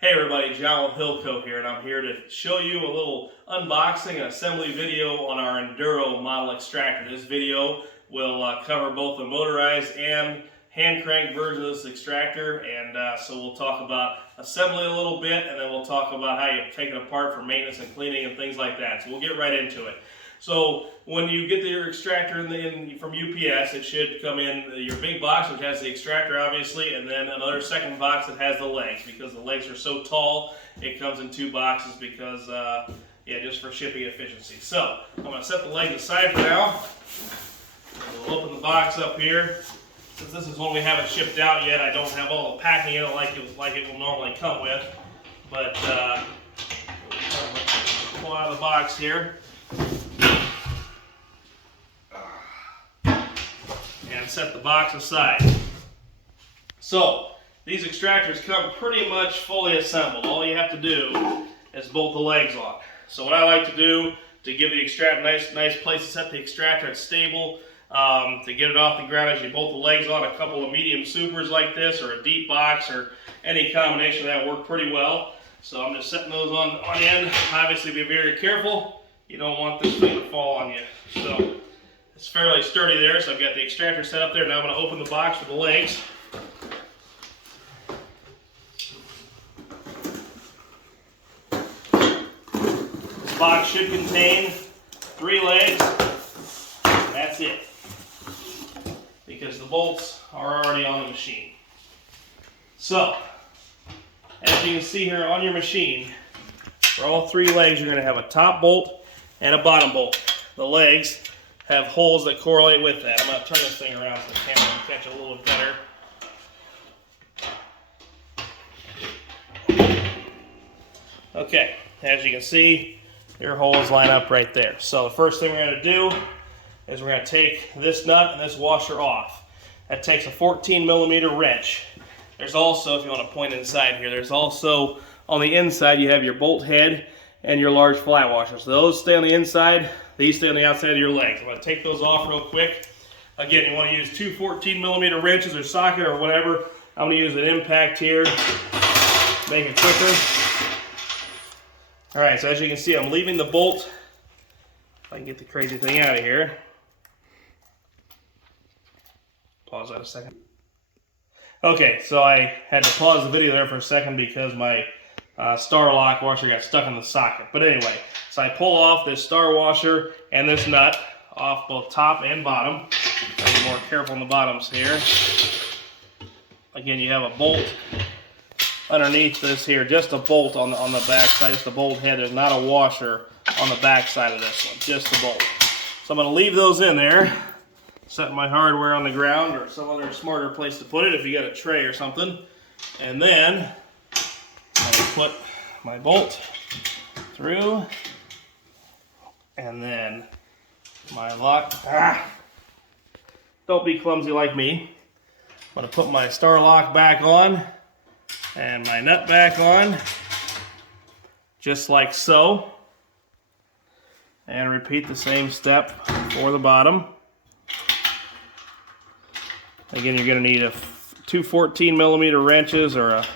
Hey everybody, John with HillCo here, and I'm here to show you a little unboxing and assembly video on our Enduro model Extractor. This video will cover both the motorized and hand crank version of this Extractor, and so we'll talk about assembly a little bit, and then we'll talk about how you take it apart for maintenance and cleaning and things like that. So we'll get right into it. So when you get your Extractor from UPS, it should come in your big box, which has the Extractor obviously, and then another second box that has the legs. Because the legs are so tall, it comes in two boxes because, just for shipping efficiency. So I'm going to set the legs aside for now. We'll open the box up here. Since this is one we haven't shipped out yet, I don't have all the packing in it like it will normally come with. But pull out of the box here. And set the box aside. So these Extractors come pretty much fully assembled. All you have to do is bolt the legs on. So what I like to do to give the Extractor nice place to set the Extractor, it's stable, to get it off the ground, as you bolt the legs on, a couple of medium supers like this, or a deep box, or any combination of that work pretty well. So I'm just setting those on in. Obviously be very careful. You don't want this thing to fall on you. So it's fairly sturdy there, so I've got the Extractor set up there. Now I'm going to open the box with the legs. This box should contain 3 legs. That's it. Because the bolts are already on the machine. So, as you can see here on your machine, for all 3 legs, you're going to have a top bolt and a bottom bolt. The legs have holes that correlate with that. I'm going to turn this thing around so the camera can catch it a little better. Okay, as you can see, your holes line up right there. So the first thing we're going to do is we're going to take this nut and this washer off. That takes a 14mm wrench. There's also, if you want to point inside here, there's also on the inside you have your bolt head and your large flat washer. So those stay on the inside, these stay on the outside of your legs. I'm going to take those off real quick. Again, you want to use 2 14mm wrenches or socket or whatever. I'm going to use an impact here, make it quicker. Alright, so as you can see, I'm leaving the bolt. If I can get the crazy thing out of here. Pause that a second. Okay, so I had to pause the video there for a second because my star lock washer got stuck in the socket. But anyway, so I pull off this star washer and this nut off both top and bottom. Be more careful on the bottoms here. Again, you have a bolt underneath this here, just a bolt on the back side, just a bolt head. There's not a washer on the back side of this one, just a bolt. So I'm going to leave those in there, set my hardware on the ground or some other smarter place to put it if you got a tray or something. And then I put my bolt through, and then my lock. Don't be clumsy like me. I'm going to put my star lock back on and my nut back on, just like so. And repeat the same step for the bottom. Again, you're going to need 2 14mm wrenches or a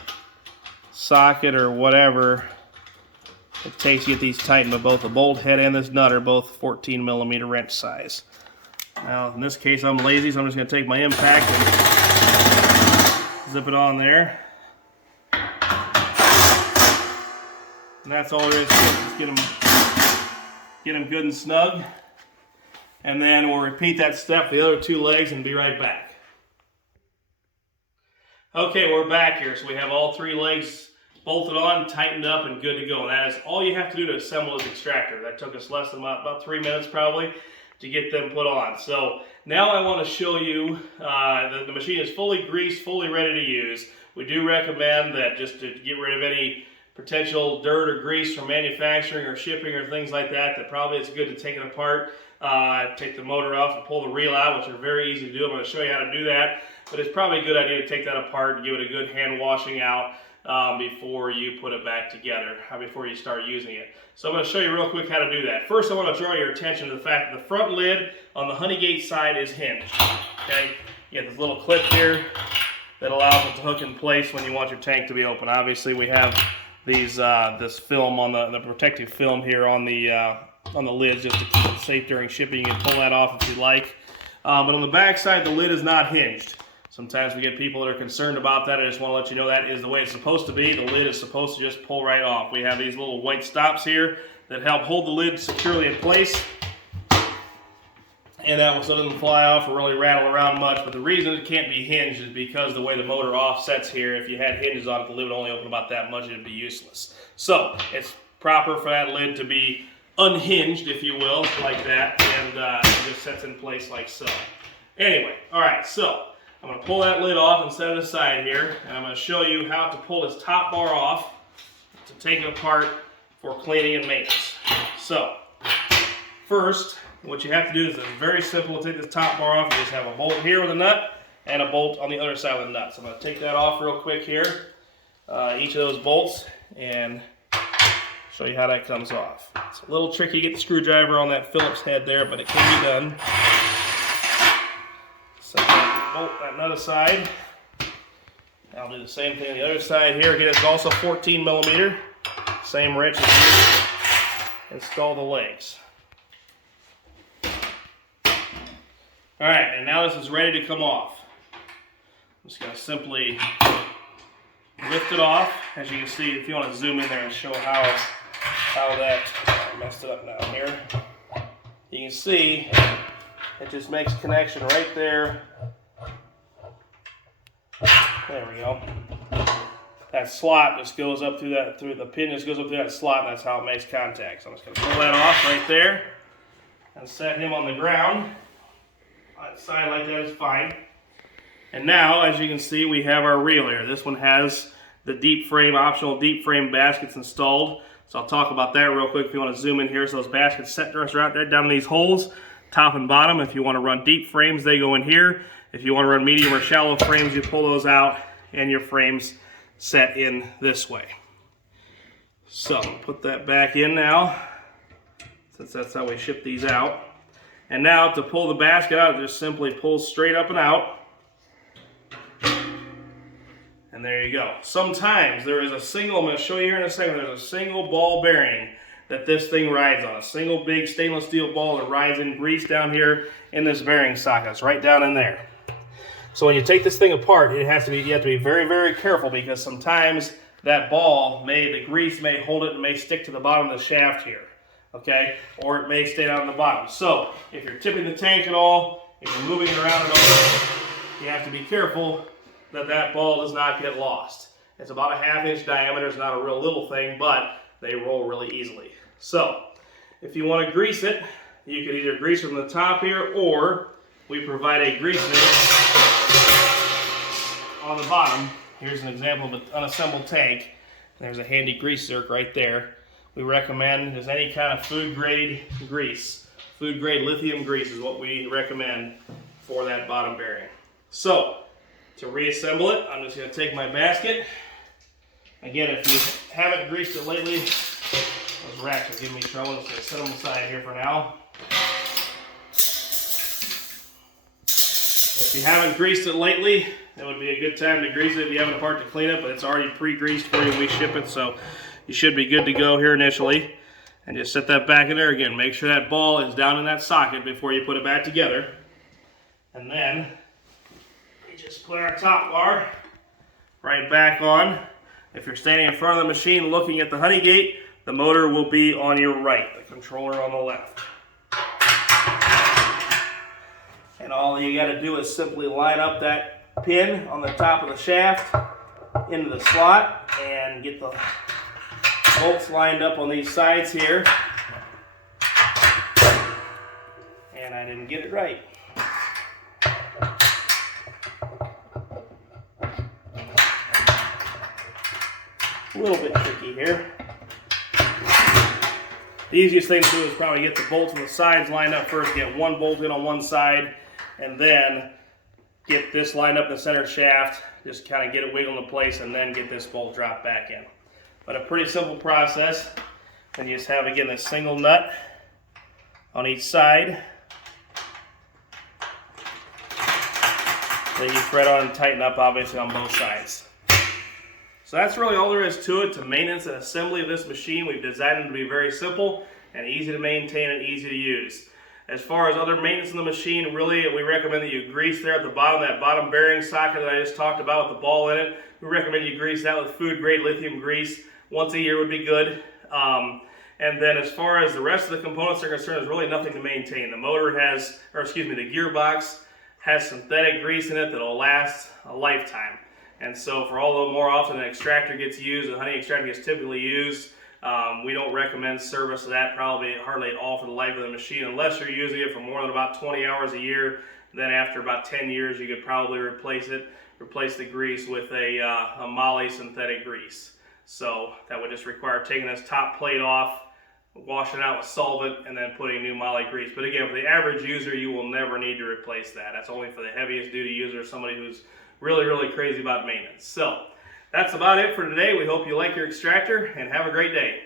socket or whatever it takes to get these tightened, but both the bolt head and this nut are both 14mm wrench size. Now in this case I'm lazy, so I'm just going to take my impact and zip it on there. And that's all there is to it. Just get them good and snug, and then we'll repeat that step for the other 2 legs and be right back. Okay, we're back here. So we have all 3 legs bolted on, tightened up, and good to go. And that is all you have to do to assemble this Extractor. That took us less than about 3 minutes probably to get them put on. So now I want to show you, the machine is fully greased, fully ready to use. We do recommend that just to get rid of any potential dirt or grease from manufacturing or shipping or things like that, that probably it's good to take it apart, take the motor off and pull the reel out, which are very easy to do. I'm going to show you how to do that. But it's probably a good idea to take that apart and give it a good hand washing out before you put it back together, before you start using it. So I'm going to show you real quick how to do that. First, I want to draw your attention to the fact that the front lid on the Honeygate side is hinged. Okay, you have this little clip here that allows it to hook in place when you want your tank to be open. Obviously, we have these this film on the protective film here on the lids just to keep it safe during shipping. You can pull that off if you like. But on the back side, the lid is not hinged. Sometimes we get people that are concerned about that. I just want to let you know that is the way it's supposed to be. The lid is supposed to just pull right off. We have these little white stops here that help hold the lid securely in place. And that one so it doesn't fly off or really rattle around much. But the reason it can't be hinged is because the way the motor offsets here, if you had hinges on it, the lid would only open about that much and it'd be useless. So it's proper for that lid to be unhinged, if you will, like that, and it just sets in place like so. Anyway, all right, so I'm going to pull that lid off and set it aside here, and I'm going to show you how to pull this top bar off to take it apart for cleaning and maintenance. So, first, what you have to do is it's very simple to take this top bar off. You just have a bolt here with a nut and a bolt on the other side of the nut. So I'm going to take that off real quick here, each of those bolts, and show you how that comes off. It's a little tricky to get the screwdriver on that Phillips head there, but it can be done. Set that bolt that nut aside. I'll do the same thing on the other side here. Again, it's also 14 millimeter. Same wrench as here. Install the legs. Alright, and now this is ready to come off. I'm just going to simply lift it off. As you can see, if you want to zoom in there and show how that, I messed it up now here. You can see it just makes a connection right there. There we go. That slot just goes up through the pin just goes up through that slot, and that's how it makes contact. So I'm just going to pull that off right there and set him on the ground. On the side like that is fine. And now, as you can see, we have our reel here. This one has the deep frame, optional deep frame baskets installed. So I'll talk about that real quick if you want to zoom in here. So those baskets set right there down in these holes, top and bottom. If you want to run deep frames, they go in here. If you want to run medium or shallow frames, you pull those out and your frames set in this way. So put that back in now, since that's how we ship these out. And now to pull the basket out, just simply pull straight up and out. And there you go. Sometimes there is a single, I'm going to show you here in a second, there's a single ball bearing that this thing rides on. A single big stainless steel ball that rides in grease down here in this bearing socket. It's right down in there. So when you take this thing apart, you have to be very, very careful, because sometimes that ball the grease may hold it and may stick to the bottom of the shaft here. Okay? Or it may stay down on the bottom. So if you're tipping the tank at all, if you're moving it around at all, you have to be careful that ball does not get lost. It's about a 1/2 inch diameter. It's not a real little thing, but they roll really easily. So if you want to grease it, you can either grease it from the top here, or we provide a grease zerk on the bottom. Here's an example of an unassembled tank. There's a handy grease zerk right there. We recommend is any kind of food grade grease. Food grade lithium grease is what we recommend for that bottom bearing. So to reassemble it, I'm just going to take my basket. Again, if you haven't greased it lately, those racks are giving me trouble. I'm just going to set them aside here for now. If you haven't greased it lately, it would be a good time to grease it if you have a part to clean it, but it's already pre-greased for you when we ship it, so you should be good to go here initially. And just set that back in there again. Make sure that ball is down in that socket before you put it back together. And then we just put our top bar right back on. If you're standing in front of the machine looking at the honey gate, the motor will be on your right, the controller on the left. And all you got to do is simply line up that pin on the top of the shaft into the slot and get the bolts lined up on these sides here. And I didn't get it right. A little bit tricky here. The easiest thing to do is probably get the bolts on the sides lined up first. Get one bolt in on one side, and then get this lined up in the center shaft. Just kind of get it wiggled into place, and then get this bolt dropped back in. But a pretty simple process. And you just have, again, this single nut on each side. Then you thread on and tighten up, obviously, on both sides. So that's really all there is to it, to maintenance and assembly of this machine. We've designed it to be very simple and easy to maintain and easy to use. As far as other maintenance in the machine, really we recommend that you grease there at the bottom, that bottom bearing socket that I just talked about with the ball in it. We recommend you grease that with food grade lithium grease. Once a year would be good. And then as far as the rest of the components are concerned, there's really nothing to maintain. The motor has, the gearbox has synthetic grease in it that'll last a lifetime. And so for all the more often an extractor gets used, a honey extractor gets typically used, we don't recommend service of that probably hardly at all for the life of the machine, unless you're using it for more than about 20 hours a year. Then after about 10 years, you could probably replace the grease with a moly synthetic grease. So that would just require taking this top plate off, washing it out with solvent, and then putting new moly grease. But again, for the average user, you will never need to replace that. That's only for the heaviest duty user, somebody who's really, really crazy about maintenance. So that's about it for today. We hope you like your extractor and have a great day.